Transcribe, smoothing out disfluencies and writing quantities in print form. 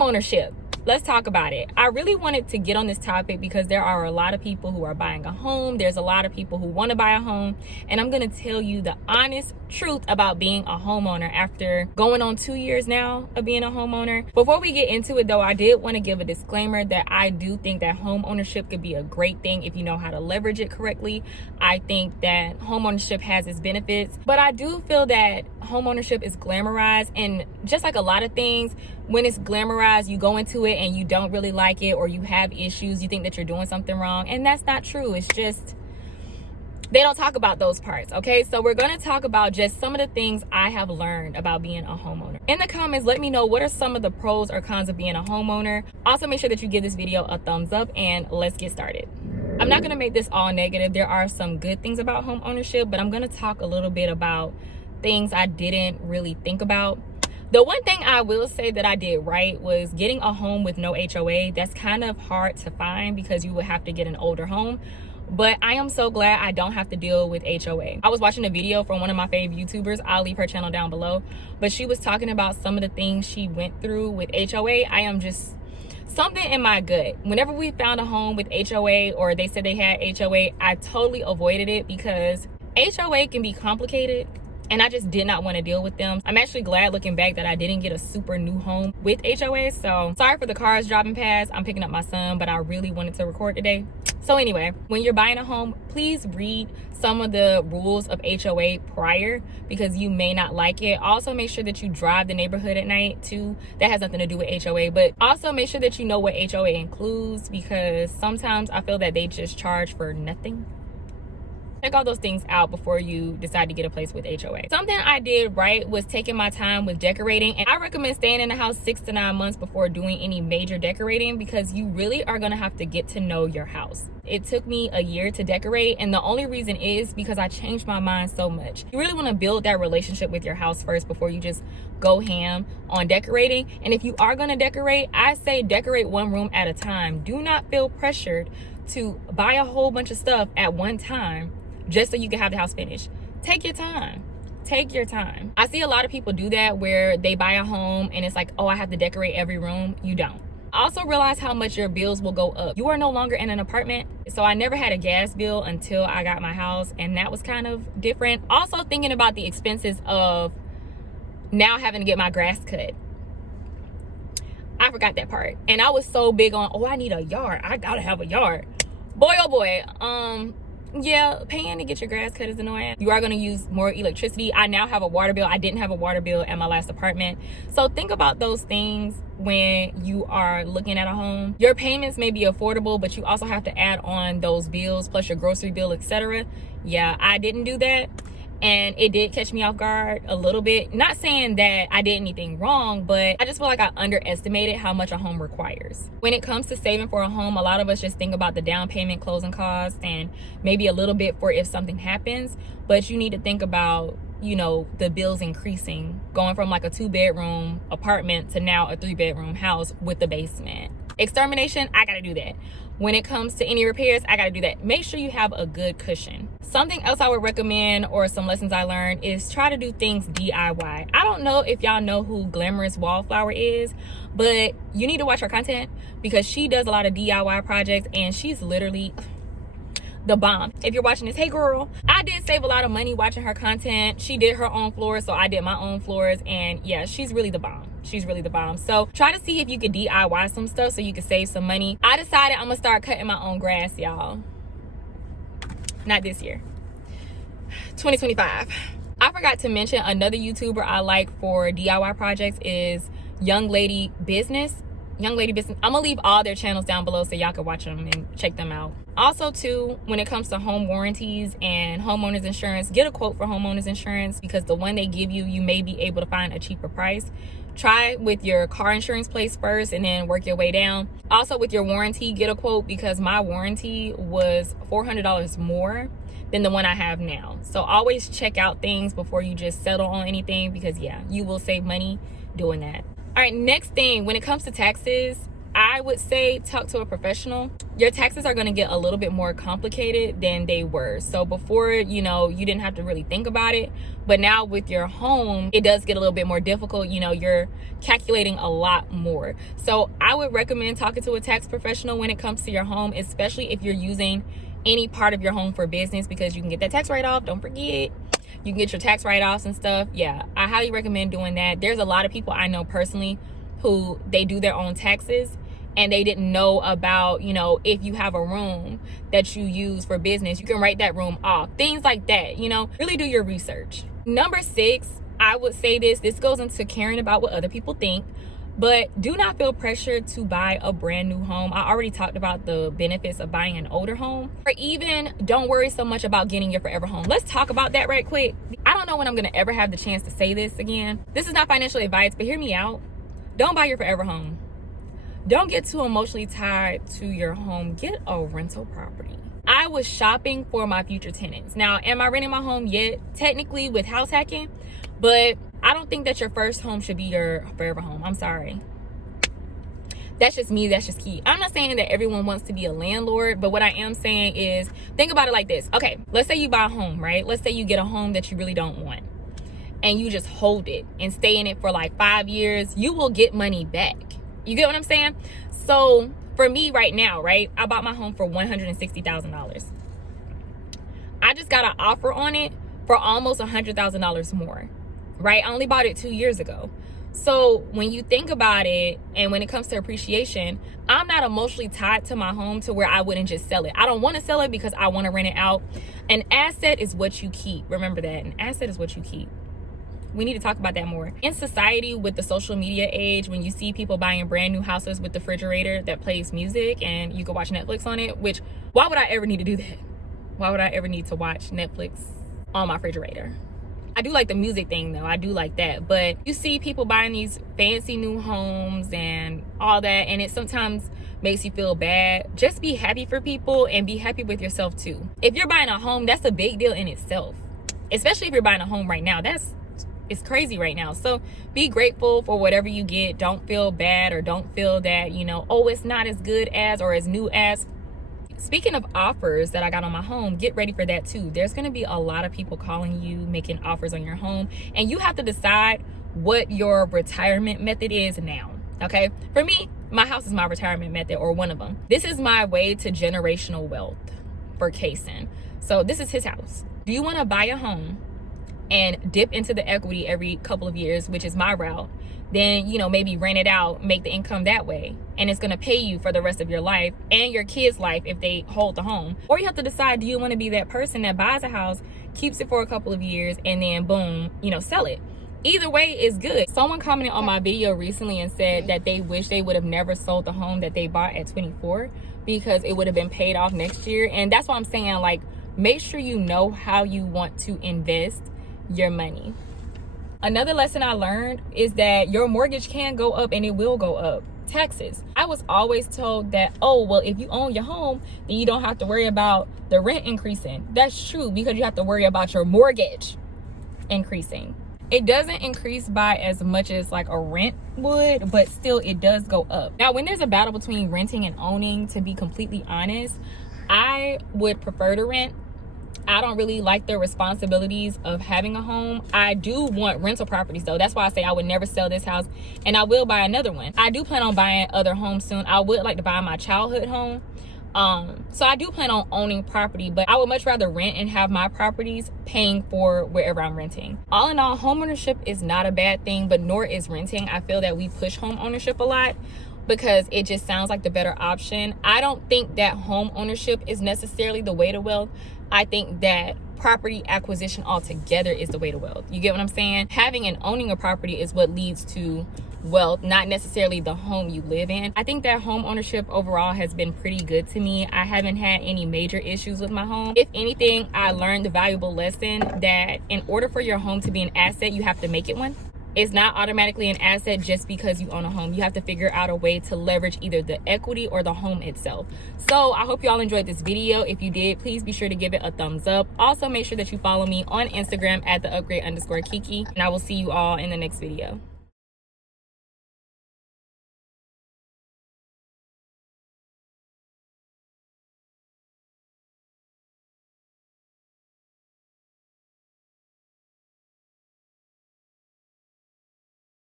Homeownership. Let's talk about it. I really wanted to get on this topic because there are a lot of people who are buying a home. There's a lot of people who want to buy a home. And I'm going to tell you the honest truth about being a homeowner after going on 2 years now of being a homeowner. Before we get into it though, I did want to give a disclaimer that I do think that home ownership could be a great thing if you know how to leverage it correctly. I think that home ownership has its benefits, but I do feel that home ownership is glamorized, and just like a lot of things, when it's glamorized, you go into it and you don't really like it, or you have issues, you think that you're doing something wrong, and that's not true. It's just they don't talk about those parts. Okay, so we're going to talk about just some of the things I have learned about being a homeowner. In the comments, let me know what are some of the pros or cons of being a homeowner. Also, make sure that you give this video a thumbs up, and let's get started. I'm not going to make this all negative. There are some good things about home ownership, but I'm going to talk a little bit about things I didn't really think about. The one thing I will say that I did right was getting a home with no HOA. That's kind of hard to find because you would have to get an older home. But I am so glad I don't have to deal with HOA. I was watching a video from one of my favorite YouTubers. I'll leave her channel down below. But she was talking about some of the things she went through with HOA. I am just something in my gut. Whenever we found a home with HOA or they said they had HOA, I totally avoided it because HOA can be complicated. And I just did not want to deal with them. I'm actually glad looking back that I didn't get a super new home with HOA. So sorry for the cars driving past. I'm picking up my son, but I really wanted to record today. So anyway, when you're buying a home, please read some of the rules of HOA prior because you may not like it. Also, make sure that you drive the neighborhood at night too. That has nothing to do with HOA, but also make sure that you know what HOA includes because sometimes I feel that they just charge for nothing. Check all those things out before you decide to get a place with HOA. Something I did right was taking my time with decorating, and I recommend staying in the house 6 to 9 months before doing any major decorating because you really are gonna have to get to know your house. It took me a year to decorate, and the only reason is because I changed my mind so much. You really wanna build that relationship with your house first before you just go ham on decorating. And if you are gonna decorate, I say decorate one room at a time. Do not feel pressured to buy a whole bunch of stuff at one time just so you can have the house finished. Take your time. Take your time. I see a lot of people do that where they buy a home and it's like, oh, I have to decorate every room. You don't. Also realize how much your bills will go up. You are no longer in an apartment. So I never had a gas bill until I got my house, and that was kind of different. Also thinking about the expenses of now having to get my grass cut. I forgot that part. And I was so big on, oh, I need a yard. I gotta have a yard. Boy, oh boy. Yeah, paying to get your grass cut is annoying. You are going to use more electricity. I now have a water bill. I didn't have a water bill at my last apartment. So think about those things when you are looking at a home. Your payments may be affordable, but you also have to add on those bills plus your grocery bill, etc. Yeah, I didn't do that. And it did catch me off guard a little bit. Not saying that I did anything wrong, but I just feel like I underestimated how much a home requires. When it comes to saving for a home, a lot of us just think about the down payment, closing costs, and maybe a little bit for if something happens. But you need to think about, you know, the bills increasing, going from like a 2-bedroom apartment to now a 3-bedroom house with a basement. Extermination, I gotta do that. When it comes to any repairs, I gotta do that. Make sure you have a good cushion. Something else I would recommend, or some lessons I learned, is try to do things DIY. I don't know if y'all know who Glamorous Wallflower is, but you need to watch her content because she does a lot of DIY projects and she's literally the bomb. If you're watching this, hey girl. I did save a lot of money watching her content. She did her own floors, so I did my own floors, and yeah, she's really the bomb. She's really the bomb. So try to see if you could DIY some stuff so you can save some money. I decided I'm gonna start cutting my own grass, y'all. Not this year, 2025. I forgot to mention another YouTuber I like for DIY projects is Young Lady Business. I'm gonna leave all their channels down below so y'all can watch them and check them out. Also too, when it comes to home warranties and homeowners insurance, get a quote for homeowners insurance because the one they give you, you may be able to find a cheaper price. Try with your car insurance place first and then work your way down. Also with your warranty, get a quote because my warranty was $400 more than the one I have now. So always check out things before you just settle on anything because yeah, you will save money doing that. All right, next thing, when it comes to taxes, I would say talk to a professional. Your taxes are going to get a little bit more complicated than they were. So before, you didn't have to really think about it, but now with your home, it does get a little bit more difficult. You're calculating a lot more. So I would recommend talking to a tax professional when it comes to your home, especially if you're using any part of your home for business, because you can get that tax write-off. Don't forget, you can get your tax write-offs and stuff. Yeah, I highly recommend doing that. There's a lot of people I know personally who they do their own taxes and they didn't know about, if you have a room that you use for business, you can write that room off. Things like that, really do your research. Number 6, I would say this goes into caring about what other people think, but do not feel pressured to buy a brand new home. I already talked about the benefits of buying an older home. Or even don't worry so much about getting your forever home. Let's talk about that right quick. I don't know when I'm gonna ever have the chance to say this again. This is not financial advice, but hear me out. Don't buy your forever home. Don't get too emotionally tied to your home. Get a rental property. I was shopping for my future tenants. Now, am I renting my home yet? Technically with house hacking, but I don't think that your first home should be your forever home. I'm sorry. That's just me. That's just key. I'm not saying that everyone wants to be a landlord, but what I am saying is think about it like this. Okay, let's say you buy a home, right? Let's say you get a home that you really don't want and you just hold it and stay in it for like 5 years. You will get money back. You get what I'm saying? So for me right now, right, I bought my home for $160,000. I just got an offer on it for almost $100,000 more, right? I only bought it 2 years ago. So when you think about it, and when it comes to appreciation, I'm not emotionally tied to my home to where I wouldn't just sell it. I don't want to sell it because I want to rent it out. An asset is what you keep. Remember that. An asset is what you keep. We need to talk about that more. In society, with the social media age, when you see people buying brand new houses with the refrigerator that plays music and you can watch Netflix on it, which, why would I ever need to do that? Why would I ever need to watch Netflix on my refrigerator? I do like the music thing though. I do like that. But you see people buying these fancy new homes and all that, and it sometimes makes you feel bad. Just be happy for people and be happy with yourself too. If you're buying a home, that's a big deal in itself. Especially if you're buying a home right now. It's crazy right now. So be grateful for whatever you get. Don't feel bad or don't feel that, oh, it's not as good as or as new as. Speaking of offers that I got on my home, get ready for that too. There's going to be a lot of people calling you, making offers on your home, and you have to decide what your retirement method is now. Okay. For me, my house is my retirement method, or one of them. This is my way to generational wealth for Kason. So this is his house. Do you want to buy a home and dip into the equity every couple of years, which is my route? Then, maybe rent it out, make the income that way. And it's going to pay you for the rest of your life and your kids' life if they hold the home. Or you have to decide, do you want to be that person that buys a house, keeps it for a couple of years, and then boom, sell it? Either way is good. Someone commented on my video recently and said that they wish they would have never sold the home that they bought at 24 because it would have been paid off next year. And that's why I'm saying, like, make sure you know how you want to invest your money. Another lesson I learned is that your mortgage can go up, and it will go up. Taxes. I was always told that, oh, well, if you own your home, then you don't have to worry about the rent increasing. That's true, because you have to worry about your mortgage increasing. It doesn't increase by as much as like a rent would, but still it does go up. Now, when there's a battle between renting and owning, to be completely honest, I would prefer to rent. I don't really like the responsibilities of having a home. I do want rental properties though. That's why I say I would never sell this house, and I will buy another one. I do plan on buying other homes soon. I would like to buy my childhood home. So I do plan on owning property, but I would much rather rent and have my properties paying for wherever I'm renting. All in all, homeownership is not a bad thing, but nor is renting. I feel that we push home ownership a lot because it just sounds like the better option. I don't think that home ownership is necessarily the way to wealth. I think that property acquisition altogether is the way to wealth. You get what I'm saying? Having and owning a property is what leads to wealth, not necessarily the home you live in. I think that home ownership overall has been pretty good to me. I haven't had any major issues with my home. If anything, I learned the valuable lesson that in order for your home to be an asset, you have to make it one. It's not automatically an asset just because you own a home. You have to figure out a way to leverage either the equity or the home itself. So I hope you all enjoyed this video. If you did, please be sure to give it a thumbs up. Also, make sure that you follow me on Instagram at @the_upgrade_Kiki. And I will see you all in the next video.